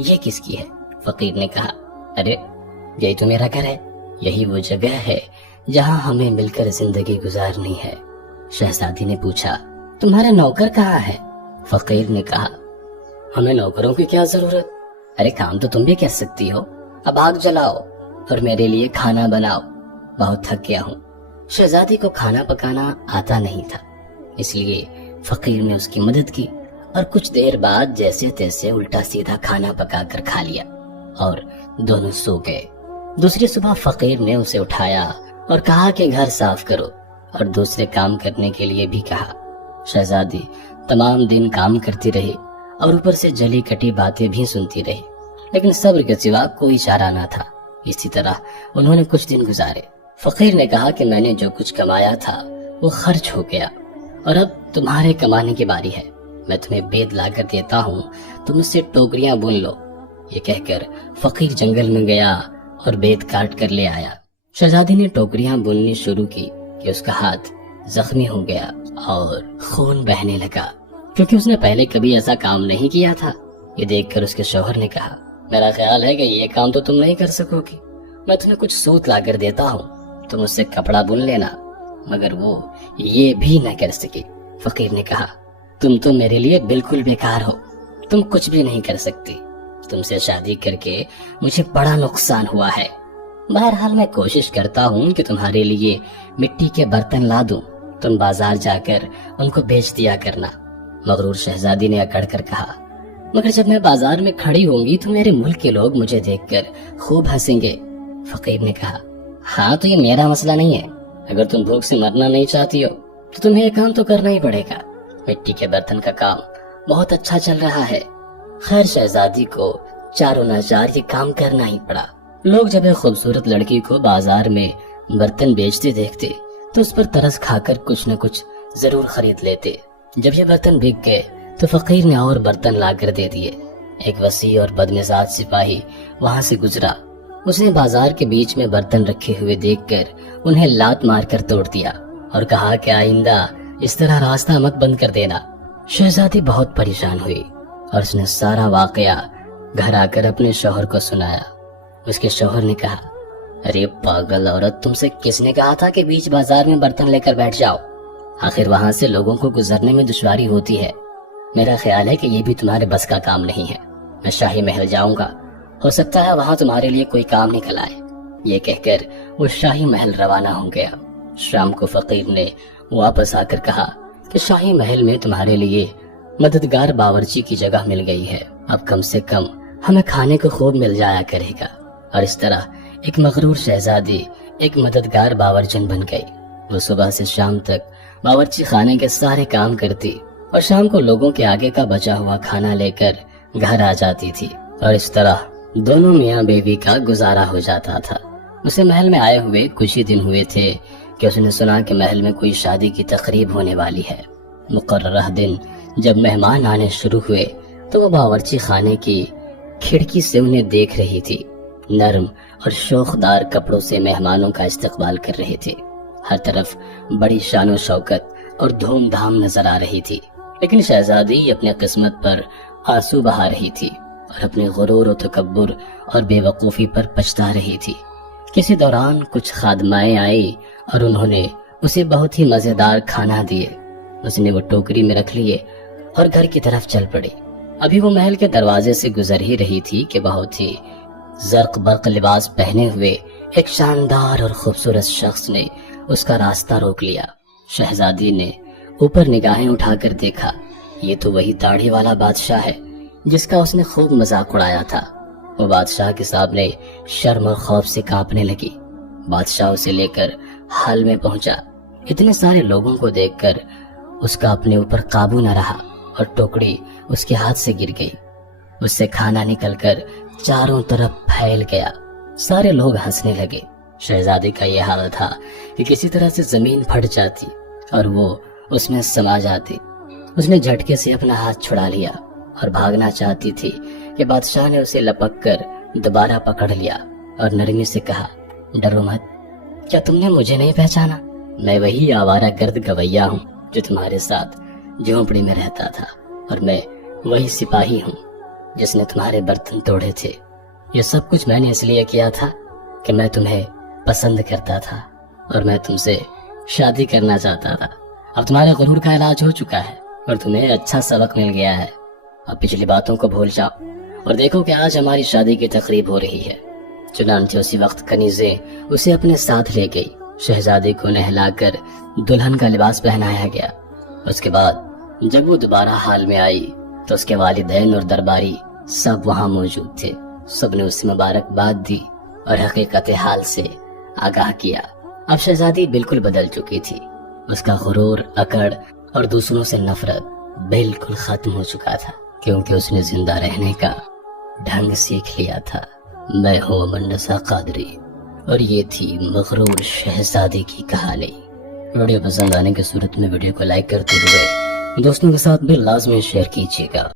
یہ کس کی ہے؟ فقیر نے کہا، ارے یہی تو میرا گھر ہے، یہی وہ جگہ ہے جہاں ہمیں مل کر زندگی گزارنی ہے۔ شہزادی نے پوچھا، تمہارا نوکر کہاں ہے؟ فقیر نے کہا، ہمیں نوکروں کی کیا ضرورت؟ ارے کام تو تم بھی کر سکتی ہو، اب آگ جلاؤ اور میرے لیے کھانا بناؤ، بہت تھک گیا ہوں۔ شہزادی کو کھانا پکانا آتا نہیں تھا، اس لیے فقیر نے اس کی مدد کی اور کچھ دیر بعد جیسے تیسے الٹا سیدھا کھانا پکا کر کھا لیا اور دونوں سو گئے۔ دوسری صبح فقیر نے اسے اٹھایا اور کہا کہ گھر صاف کرو اور دوسرے کام کرنے کے لیے بھی کہا۔ شہزادی تمام دن کام کرتی رہی اور اوپر سے جلی کٹی باتیں بھی سنتی رہی، لیکن صبر کے سوا کوئی چارہ نہ تھا۔ اسی طرح انہوں نے کچھ دن گزارے۔ فقیر نے کہا کہ میں نے جو کچھ کمایا تھا وہ خرچ ہو گیا اور اب تمہارے کمانے کی باری ہے، میں تمہیں بید لا کر دیتا ہوں، تم اس سے ٹوکریاں بن لو۔ یہ کہہ کر فقیر جنگل میں گیا اور بید کاٹ کر لے آیا۔ شہزادی نے ٹوکریاں بننی شروع کی کہ اس کا ہاتھ زخمی ہو گیا اور خون بہنے لگا، کیونکہ اس نے پہلے کبھی ایسا کام نہیں کیا تھا۔ یہ دیکھ کر اس کے شوہر نے کہا، میرا خیال ہے کہ یہ کام تو تم نہیں کر سکو گی، میں تمہیں کچھ سوت لا کر دیتا ہوں، تم اس سے کپڑا بن لینا۔ مگر وہ یہ بھی نہ کر سکی۔ فقیر نے کہا، تم تو میرے لیے بالکل بیکار ہو، تم کچھ بھی نہیں کر سکتی، تم سے شادی کر کے مجھے بڑا نقصان ہوا ہے۔ بہرحال میں کوشش کرتا ہوں کہ تمہارے لیے مٹی کے برتن لا دوں، تم بازار جا کر ان کو بیچ دیا کرنا۔ مغرور شہزادی نے اکڑ کر کہا، مگر جب میں بازار میں کھڑی ہوں گی تو میرے ملک کے لوگ مجھے دیکھ کر خوب ہنسیں گے۔ فقیر نے کہا، ہاں تو یہ میرا مسئلہ نہیں ہے، اگر تم بھوک سے مرنا نہیں چاہتی ہو تو تمہیں یہ کام تو کرنا ہی پڑے گا۔ مٹی کے برتن کا کام بہت اچھا چل رہا ہے۔ خیر شہزادی کو چاروں ناچار یہ کام کرنا ہی پڑا۔ لوگ جب ایک خوبصورت لڑکی کو بازار میں برتن بیچتے دیکھتے تو اس پر ترس کھا کر کچھ نہ کچھ ضرور خرید لیتے۔ جب یہ برتن بک گئے تو فقیر نے اور برتن لا کر دے دیے۔ ایک وسیع اور بدمزاج سپاہی وہاں سے گزرا، اس نے بازار کے بیچ میں برتن رکھے ہوئے دیکھ کر انہیں لات مار کر توڑ دیا اور کہا کہ آئندہ اس طرح راستہ مت بند کر دینا۔ شہزادی بہت پریشان ہوئی اور اس نے سارا واقعہ گھر آ کر اپنے شوہر کو سنایا۔ اس کے شوہر نے کہا، ارے پاگل عورت، تم سے کس نے کہا تھا کہ بیچ بازار میں برتن لے کر بیٹھ جاؤ؟ آخر وہاں سے لوگوں کو گزرنے میں دشواری ہوتی ہے۔ میرا خیال ہے کہ یہ بھی تمہارے بس کا کام نہیں ہے، میں شاہی محل جاؤں گا، ہو سکتا ہے وہاں تمہارے لیے کوئی کام نکل آئے۔ یہ کہہ کر وہ شاہی محل روانہ ہو گیا۔ شام کو فقیر نے واپس آ کر کہا کہ شاہی محل میں تمہارے لیے مددگار باورچی کی جگہ مل گئی ہے، اب کم سے کم ہمیں کھانے کو خوب مل جایا کرے گا۔ اور اس طرح ایک مغرور شہزادی ایک مددگار باورچن بن گئی۔ وہ صبح سے شام تک باورچی خانے کے سارے کام کرتی اور شام کو لوگوں کے آگے کا بچا ہوا کھانا لے کر گھر آ جاتی تھی، اور اس طرح دونوں میاں بیوی کا گزارا ہو جاتا تھا۔ اسے محل میں آئے ہوئے کچھ ہی دن ہوئے تھے کہ اس نے سنا کہ محل میں کوئی شادی کی تقریب ہونے والی ہے۔ مقررہ دن جب مہمان آنے شروع ہوئے تو وہ باورچی خانے کی کھڑکی سے انہیں دیکھ رہی تھی، نرم اور شوخدار کپڑوں سے مہمانوں کا استقبال کر رہے تھے۔ ہر طرف بڑی شان و شوکت اور دھوم دھام نظر آ رہی تھی، لیکن شہزادی اپنے قسمت پر آنسو بہا رہی تھی اور اپنے غرور و تکبر اور بے وقوفی پر پچھتا رہی تھی۔ کسی دوران کچھ خادمائیں آئی اور انہوں نے اسے بہت ہی مزیدار کھانا دیے۔ اس نے وہ ٹوکری میں رکھ لیے اور گھر کی طرف چل پڑی۔ ابھی وہ محل کے دروازے سے گزر ہی رہی تھی کہ بہت ہی زرق برق لباس پہنے ہوئے ایک شاندار اور خوبصورت شخص نے اس کا راستہ روک لیا۔ شہزادی نے اوپر نگاہیں اٹھا کر دیکھا، یہ تو وہی داڑھی والا بادشاہ ہے جس کا اس نے خوب مذاق اڑایا تھا۔ وہ بادشاہ کے سامنے شرم اور خوف سے کانپنے لگی۔ بادشاہ اسے لے کر حال میں پہنچا۔ اتنے سارے لوگوں کو دیکھ کر اس کا اپنے اوپر قابو نہ رہا اور ٹوکری اس کے ہاتھ سے گر گئی۔ اس سے کھانا نکل کر چاروں طرف پھیل گیا۔ سارے لوگ ہنسنے لگے۔ شہزادی کا یہ حال تھا کہ کسی طرح سے زمین پھٹ جاتی اور وہ اس میں سما جاتی۔ اس نے جھٹکے سے اپنا ہاتھ چھڑا لیا اور بھاگنا چاہتی تھی کہ بادشاہ نے اسے لپک کر دوبارہ پکڑ لیا اور نرمی سے کہا، ڈرو مت، کیا تم نے مجھے نہیں پہچانا؟ میں وہی آوارہ گرد گویا ہوں جو تمہارے ساتھ جھونپڑی میں رہتا تھا، اور میں وہی سپاہی ہوں۔ جس نے تمہارے برتن توڑے تھے، یہ سب کچھ میں نے اس لیے کیا تھا کہ میں تمہیں پسند کرتا تھا اور میں تم سے شادی کرنا چاہتا تھا۔ اب تمہارے غرور کا علاج ہو چکا ہے اور تمہیں اچھا سبق مل گیا ہے۔ اب پچھلی باتوں کو بھول جاؤ اور دیکھو کہ آج ہماری شادی کی تقریب ہو رہی ہے۔ چنانچہ اسی وقت کنیزیں اسے اپنے ساتھ لے گئی۔ شہزادی کو نہلا کر دلہن کا لباس پہنایا گیا۔ اس کے بعد جب وہ دوبارہ حال میں آئی تو اس کے والدین اور درباری سب وہاں موجود تھے۔ سب نے اسے مبارکباد دی اور حقیقت حال سے آگاہ کیا۔ اب شہزادی بالکل بدل چکی تھی۔ اس کا غرور، اکڑ اور دوسروں سے نفرت بالکل ختم ہو چکا تھا، کیونکہ اس نے زندہ رہنے کا ڈھنگ سیکھ لیا تھا۔ میں ہوں امن نسا قادری اور یہ تھی مغرور شہزادی کی کہانی۔ ویڈیو پسند آنے کی صورت میں ویڈیو کو لائک کرتے ہوئے دوستوں کے ساتھ بھی لازمی شیئر کیجیے گا۔